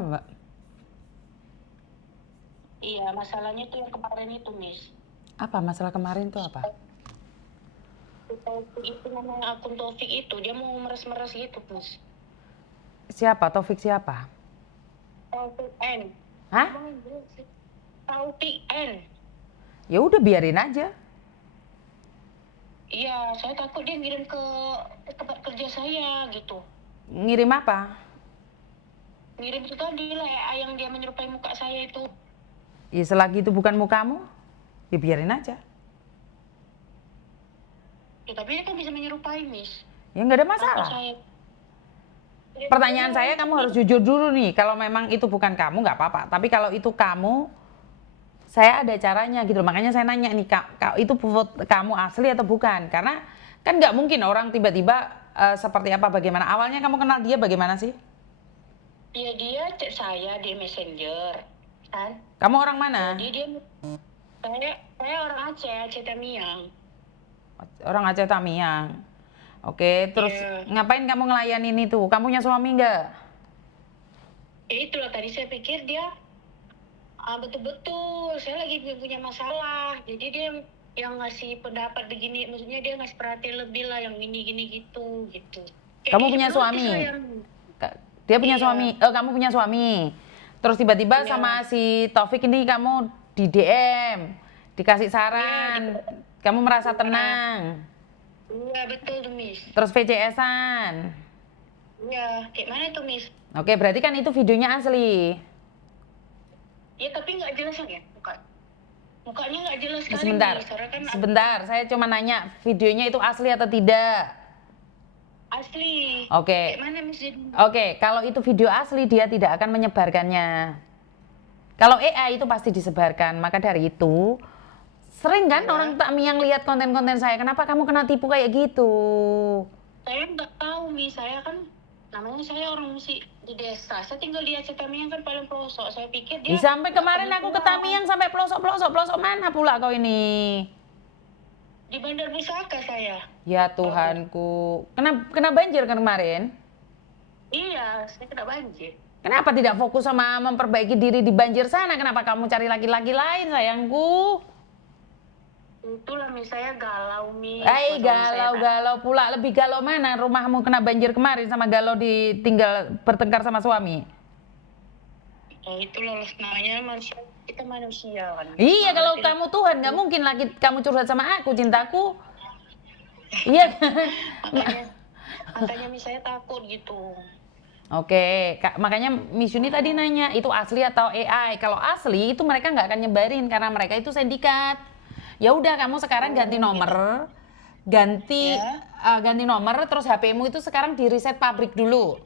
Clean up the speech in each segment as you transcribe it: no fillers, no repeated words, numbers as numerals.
Mbak? Iya, masalahnya tuh yang kemarin itu, Miss. Apa masalah kemarin tuh apa? Taufik itu namanya akun Taufik itu, dia mau meres-meres gitu, Miss. Siapa? Taufik siapa? Taufik N. Hah? Taufik N. Ya udah biarin aja. Iya, saya takut dia ngirim ke tempat kerja saya gitu. Ngirim apa? Ngirim itu tadi lah yang dia menyerupai muka saya itu. Ya selagi itu bukan mukamu, ya biarin aja. Ya, tapi dia kan bisa menyerupai, Miss. Ya nggak ada Akun masalah. saya. Pertanyaan saya, kamu harus jujur dulu nih. Kalau memang itu bukan kamu, nggak apa-apa. Tapi kalau itu kamu, saya ada caranya gitu. Makanya saya nanya nih, itu kamu asli atau bukan? Karena kan nggak mungkin orang tiba-tiba seperti apa, bagaimana. Awalnya kamu kenal dia bagaimana sih? Ya, dia chat saya di Messenger, kan? Kamu orang mana? Saya orang Aceh Tamiang. Orang Aceh Tamiang. Oke, terus ngapain kamu ngelayanin itu? Kamu punya suami nggak? Ya itulah tadi saya pikir dia betul-betul saya lagi punya masalah. Jadi dia yang ngasih pendapat begini, maksudnya dia ngasih perhatian lebih lah yang gini gitu. Kamu punya suami? Dia punya suami? Oh, kamu punya suami. Terus tiba-tiba sama si Taufik ini kamu di DM, dikasih saran, kamu merasa tenang. Iya betul tuh, Miss. Terus VCS-an. Iya, kayak mana tuh, Miss? Oke, berarti kan itu videonya asli. Iya, tapi nggak jelas ya mukanya nggak jelas sekali. Sebentar, saya cuma nanya videonya itu asli atau tidak? Asli. Oke. Kayak mana, Miss? Oke, kalau itu video asli dia tidak akan menyebarkannya. Kalau AI itu pasti disebarkan, maka dari itu sering kan orang Tamiang lihat konten-konten saya, kenapa kamu kena tipu kayak gitu? Saya nggak tahu, Mi. Saya kan namanya saya orang musik di desa. Saya tinggal di Aceh Tamiang kan paling pelosok. Saya pikir dia sampai kemarin aku ke Tamiang sampai pelosok mana pula kau ini? Di Bandar Pusaka saya. Ya Tuhanku. Kena banjir kan kemarin? Iya, saya kena banjir. Kenapa tidak fokus sama memperbaiki diri di banjir sana? Kenapa kamu cari laki-laki lain, sayangku? Itulah, Mi, saya galau, Mi. Galau pula. Lebih galau mana? Rumahmu kena banjir kemarin sama galau ditinggal bertengkar sama suami? Ya itulah namanya manusia. Kita manusia kan. Iya, kalau kamu Tuhan nggak mungkin lagi kamu curhat sama aku, cintaku. Iya. Makanya Mi, saya takut gitu. Oke, makanya Miss Yuni tadi nanya itu asli atau AI. Kalau asli itu mereka nggak akan nyebarin karena mereka itu sindikat. Ya udah, kamu sekarang ganti nomor, ganti nomor, terus HP-mu itu sekarang di reset pabrik dulu.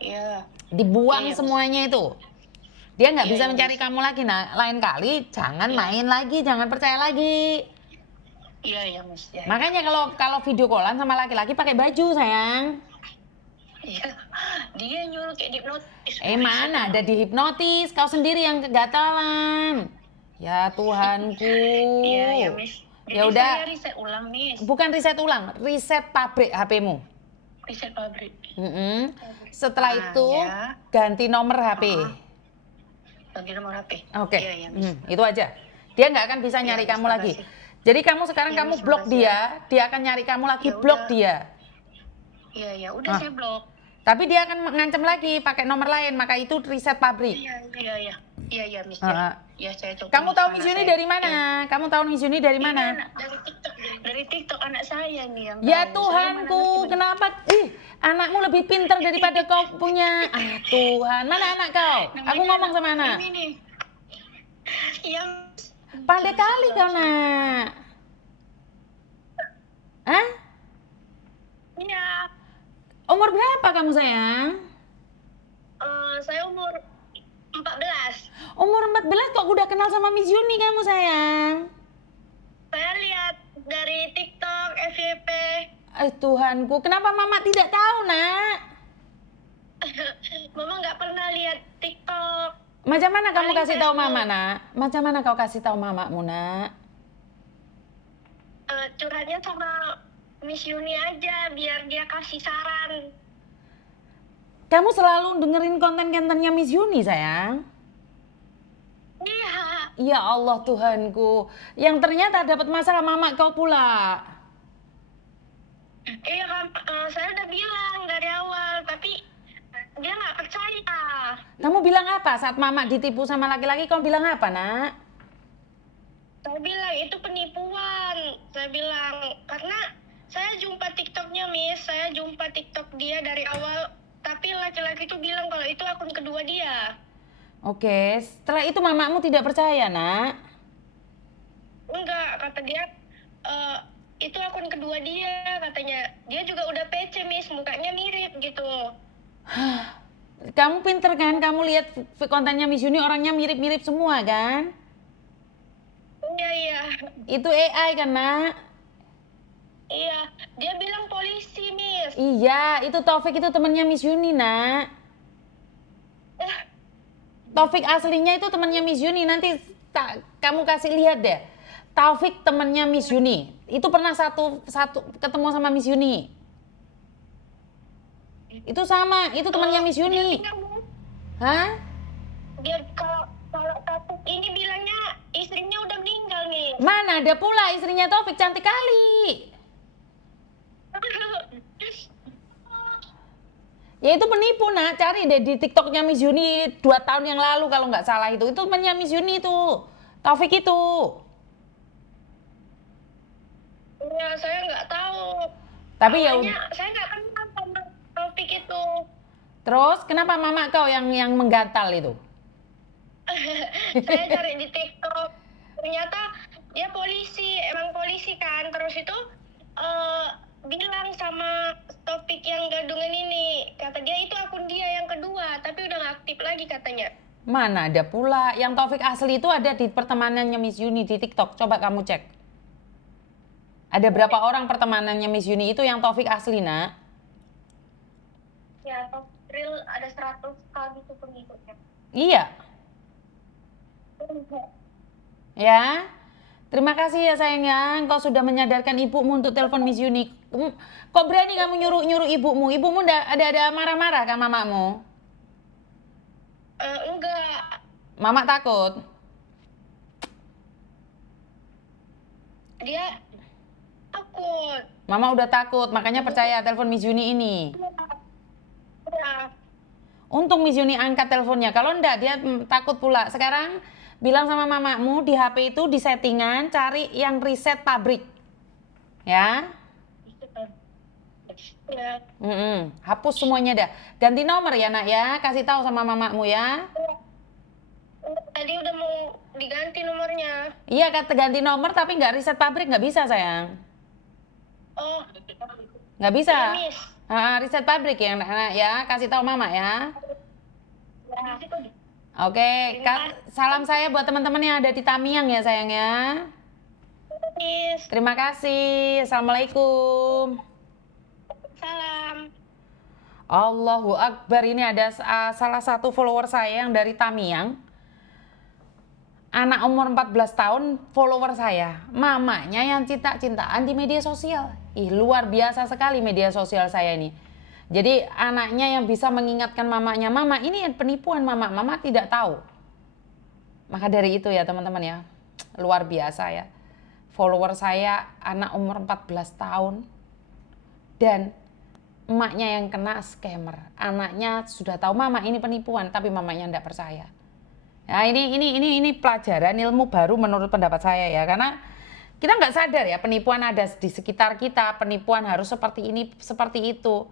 Iya. Dibuang semuanya itu. Dia nggak bisa mencari kamu lagi. Nah, lain kali jangan main lagi, jangan percaya lagi. Iya, Mas. Makanya kalau video callan sama laki-laki pakai baju, sayang. Iya, dia nyuruh kayak dihipnotis. Mana ada dihipnotis, kau sendiri yang kegatalan. Ya Tuhanku. Iya, Miss. Ya udah. Saya riset ulang, Miss. Bukan riset ulang, riset pabrik HP-mu. Riset pabrik. Setelah itu ganti nomor HP. Ganti nomor HP. Oke. Itu aja. Dia nggak akan bisa nyari kamu lagi. Jadi kamu sekarang kamu blok dia akan nyari kamu lagi, blok dia. Iya, udah saya blok. Tapi dia akan mengancam lagi pakai nomor lain, maka itu riset pabrik. Iya, Miss. Ya, saya coba. Kamu tahu Miss Yuni dari mana? Kamu tahu Miss Yuni dari mana? Dari TikTok anak saya nih yang ya Tuhanku, kenapa? Anakmu lebih pintar daripada kau punya. Tuhan, mana anak kau? Aku ngomong sama anak. Ini nih. Yang pandai kali kau, Nak. Hah? Iya. Umur berapa kamu, sayang? Saya umur 14. Umur 14 kok udah kenal sama Miss Yuni kamu, sayang? Saya lihat dari TikTok, FYP. Tuhanku, kenapa Mama tidak tahu, Nak? Mama nggak pernah lihat TikTok. Macam mana kamu kasih tahu Mama, Nak? Macam mana kau kasih tahu Mamamu, Nak? Curhatnya sama Miss Yuni aja, biar dia kasih saran. Kamu selalu dengerin konten-kontennya Miss Yuni, sayang. Iya. Ya Allah Tuhanku, yang ternyata dapat masalah mama kau pula. Iya kan, saya udah bilang dari awal, tapi dia nggak percaya. Kamu bilang apa saat mama ditipu sama laki-laki? Kamu bilang apa, nak? Saya bilang itu penipuan. Saya bilang karena saya jumpa TikToknya Miss, saya jumpa TikTok dia dari awal, tapi laki-laki itu bilang kalau itu akun kedua dia. Oke, setelah itu mamamu tidak percaya, nak. Enggak, kata dia itu akun kedua dia, katanya. Dia juga udah PC Miss, mukanya mirip gitu. Kamu pinter kan? Kamu lihat kontennya Miss Yuni, orangnya mirip-mirip semua kan? Iya, iya. Itu AI kan, nak? Iya, dia bilang polisi Miss. Iya, itu Taufik itu temannya Miss Yuni, nak. Taufik aslinya itu temannya Miss Yuni. Nanti kamu kasih lihat deh. Taufik temannya Miss Yuni. Itu pernah satu ketemu sama Miss Yuni. Itu sama, itu temannya Miss Yuni. Hah? Dia kalau Taufik ini bilangnya istrinya udah meninggal nih. Mana ada pula istrinya Taufik, cantik kali. Ya itu penipu, nak. Cari deh di TikToknya Miss Yuni 2 tahun yang lalu kalau nggak salah itu. Itu temannya Miss Yuni itu. Taufik itu. Ya, saya nggak tahu. Tapi ya Awalnya saya nggak kenal sama Taufik itu. terus kenapa mama kau yang menggantal itu? Saya cari di TikTok, ternyata dia polisi, emang polisi kan. Terus itu bilang sama Topik yang gadungan ini, kata dia itu akun dia yang kedua, tapi udah nggak aktif lagi katanya. Mana ada pula. Yang Taufik asli itu ada di pertemanannya Miss Yuni di TikTok. Coba kamu cek. Ada berapa orang pertemanannya Miss Yuni itu yang Taufik asli, nak? Ya, real ada 100 kali itu pengikutnya. Iya. Ya. Terima kasih ya sayangnya, engkau sudah menyadarkan ibumu untuk telepon Miss Yuni. Kok berani kamu nyuruh ibumu? Ibumu ada marah-marah kan mamamu? Enggak, Mama takut. dia takut. Mama udah takut, makanya percaya telepon Miss Yuni ini. Ya, Untung Miss Yuni angkat teleponnya. Kalau enggak dia takut pula. Sekarang bilang sama mamamu di HP itu di settingan cari yang reset pabrik. Ya. ya. Hapus semuanya dah. Ganti nomor ya, nak ya. Kasih tahu sama mamamu ya. Tadi udah mau diganti nomornya. Iya, kata ganti nomor tapi nggak reset pabrik, nggak bisa sayang. Oh, Nggak bisa. ya, Miss. Reset pabrik ya, nak ya. Kasih tahu mama ya. Ya. Oke, salam saya buat teman-teman yang ada di Tamiang ya sayang ya. Miss. Terima kasih. Assalamualaikum. Salam. Allahu Akbar. Ini ada salah satu follower saya yang dari Tamiang. Anak umur 14 tahun follower saya. Mamanya yang cinta-cintaan di media sosial. Ih, luar biasa sekali media sosial saya ini. Jadi anaknya yang bisa mengingatkan mamanya, mama ini penipuan mama, mama tidak tahu. Maka dari itu ya teman-teman ya, luar biasa ya. Follower saya anak umur 14 tahun dan emaknya yang kena scammer. Anaknya sudah tahu mama ini penipuan tapi mamanya tidak percaya. Nah ini pelajaran ilmu baru menurut pendapat saya ya, karena kita nggak sadar ya penipuan ada di sekitar kita, penipuan harus seperti ini, seperti itu.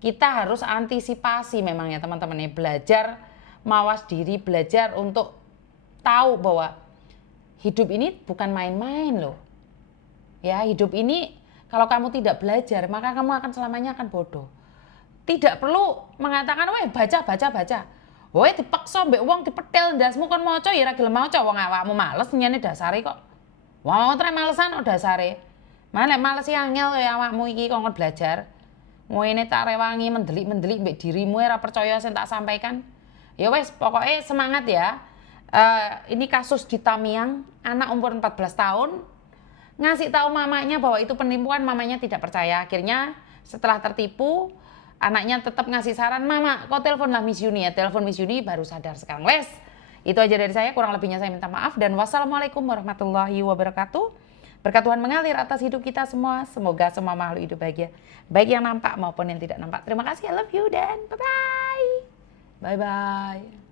Kita harus antisipasi memang ya teman-teman ya, belajar mawas diri, belajar untuk tahu bahwa hidup ini bukan main-main loh. Ya, hidup ini kalau kamu tidak belajar, maka kamu akan selamanya akan bodoh. Tidak perlu mengatakan, "Weh, baca." Weh, dipaksa mbek wong dipetel ndasmu kon maca ya ora gelem maca, wong awakmu males nyene dasare kok. Wong tre malesan kok dasare. Mana males angel ya awakmu iki kon belajar. Ngene tak rewangi mendelik-mendelik mbek dirimu ora percaya sing tak sampaikan. Ya wes, pokoknya semangat ya. Ini kasus di Tamiang, anak umur 14 tahun ngasih tahu mamanya bahwa itu penipuan, mamanya tidak percaya. Akhirnya setelah tertipu, anaknya tetap ngasih saran, mama kau teleponlah Miss Yuni ya, telepon Miss Yuni baru sadar sekarang. Wes, itu aja dari saya, kurang lebihnya saya minta maaf dan wassalamualaikum warahmatullahi wabarakatuh. Berkat Tuhan mengalir atas hidup kita semua, semoga semua makhluk hidup bahagia, baik yang nampak maupun yang tidak nampak. Terima kasih, I love you dan bye-bye. Bye-bye.